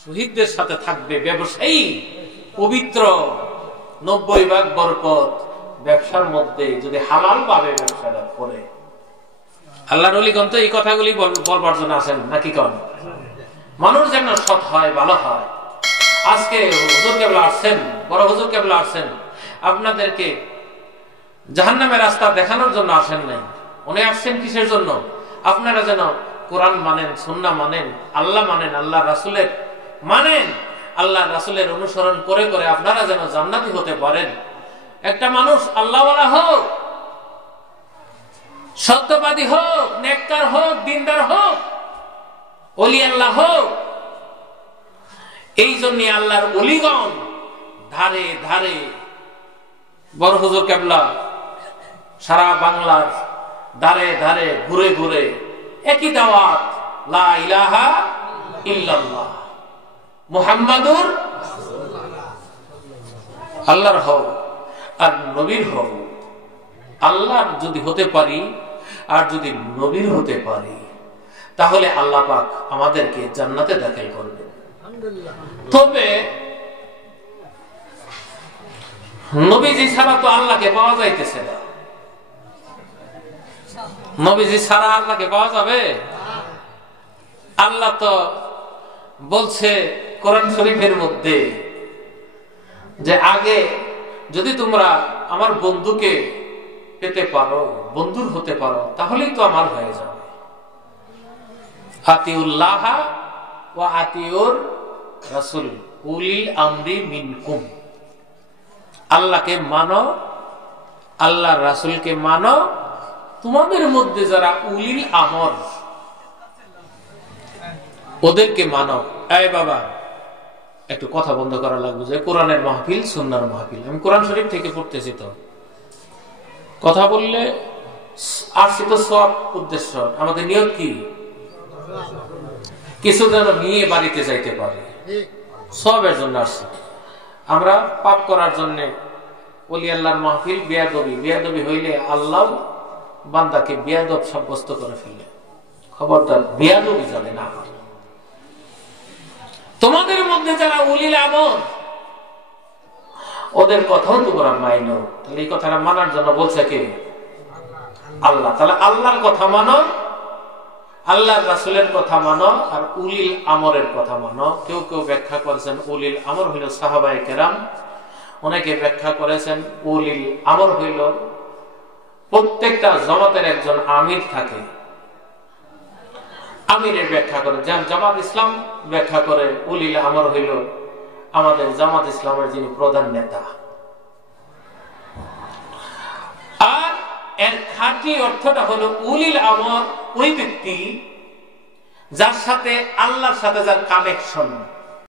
শহীদদের সাথে থাকবে। ব্যবসায়ী পবিত্র 90 ভাগ বরকত ব্যবসার মধ্যে যদি হালাল ভাবে ব্যবসাটা করে। আল্লাহর ওলিগণ তো এই কথাগুলি বলবার জন্য আসেন নাকি কন? মানুষ যেন সৎ হয়, ভালো হয়। আজকে হুজুর কেবলা আসছেন, বড় হুজুর কেবলা আসছেন, আপনাদেরকে জাহান্নামের রাস্তা দেখানোর জন্য আসেন নাই। উনি আসছেন কিসের জন্য? আপনারা যেন কোরআন মানেন, সুন্নাহ মানেন, আল্লাহ মানেন, আল্লাহ রাসূলের মানেন, আল্লাহ রাসূলের অনুসরণ করে করে আপনারা যেন জান্নাতি হতে পারেন। একটা মানুষ আল্লাহওয়ালা হোক, সত্যবাদী হোক, নেককার হোক, দিনদার হোক, ওলি আল্লাহ হোক। এই জন্য আল্লাহর ওলিগণ ধারে ধারে বড় হুজুর কেবলা সারা বাংলার ধারে ধারে ঘুরে ঘুরে একই দাওয়াত, লা ইলাহা ইল্লাল্লাহ মুহাম্মাদুর আল্লাহর হও আর নবীর হও। আল্লাহর যদি হতে পারি আর যদি নবীর হতে পারি, তাহলে আল্লাহ পাক আমাদেরকে জান্নাতে দাখিল করবেন। তবে নবীজি ছাড়া তো আল্লাহকে পাওয়া যাইতেছে না। নবীজি ছাড়া আল্লাহকে পাওয়া যাবে? আল্লাহ তো বলছে কোরআন শরীফের মধ্যে যে আগে যদি তোমরা আমার বন্ধুকে পেতে পারো, বন্ধুর হতে পারো, তাহলেই তো আমার হয়ে যাবে। আতিউল্লাহ ওয়া আতিউর রাসূল উলিল আমরি মিনকুম। আল্লাহকে মানো, আল্লাহর রাসূলকে মানো, তোমাদের মধ্যে যারা উলিল আমর ওদেরকে মানো। এই বাবা একটু কথা বন্ধ করা লাগবে, যে কোরআনের মাহফিল, সুন্নাহর মাহফিল। আমি কোরআন শরীফ থেকে পড়তেছি, তো কথা বললে আসছি তো সব উদ্দেশ্য। আমাদের নিয়ত কি? কিছু যেন নিয়ে বাড়িতে যাইতে পারে, সবের জন্য আসছি। আমরা পাপ করার জন্য ওলি আল্লাহর মাহফিল বেয়াদবি, বেয়াদবি হইলে আল্লাহ বান্দাকে বেয়াদব সাব্যস্ত করে ফেলে। খবরদার বেয়াদবি যাবে না। তোমাদের মধ্যে যারা উলিল আমর ওদের কথাও তোমরা মাইনো। তাহলে এই কথাটা মানার জন্য বলছে কে? আল্লাহ। তাহলে আল্লাহর কথা মানো, আল্লাহর রাসূলের কথা মানো, আর উলিল আমরের কথা মানো। কেউ কেউ ব্যাখ্যা করেছেন উলিল আমর হইল সাহাবায়ে কেরাম, অনেকে ব্যাখ্যা করেছেন উলিল আমর হইল প্রত্যেকটা জামাতের একজন আমির থাকে। আমিরের ব্যাখ্যা করে যেমন জামাত ইসলাম ব্যাখ্যা করে উলিল আমর হইল আমাদের জামাত ইসলামের যিনি প্রধান নেতা। আর এর খাঁটি অর্থটা হলো উলিল আমর ওই ব্যক্তি যার সাথে আল্লাহর সাথে যার কানেকশন,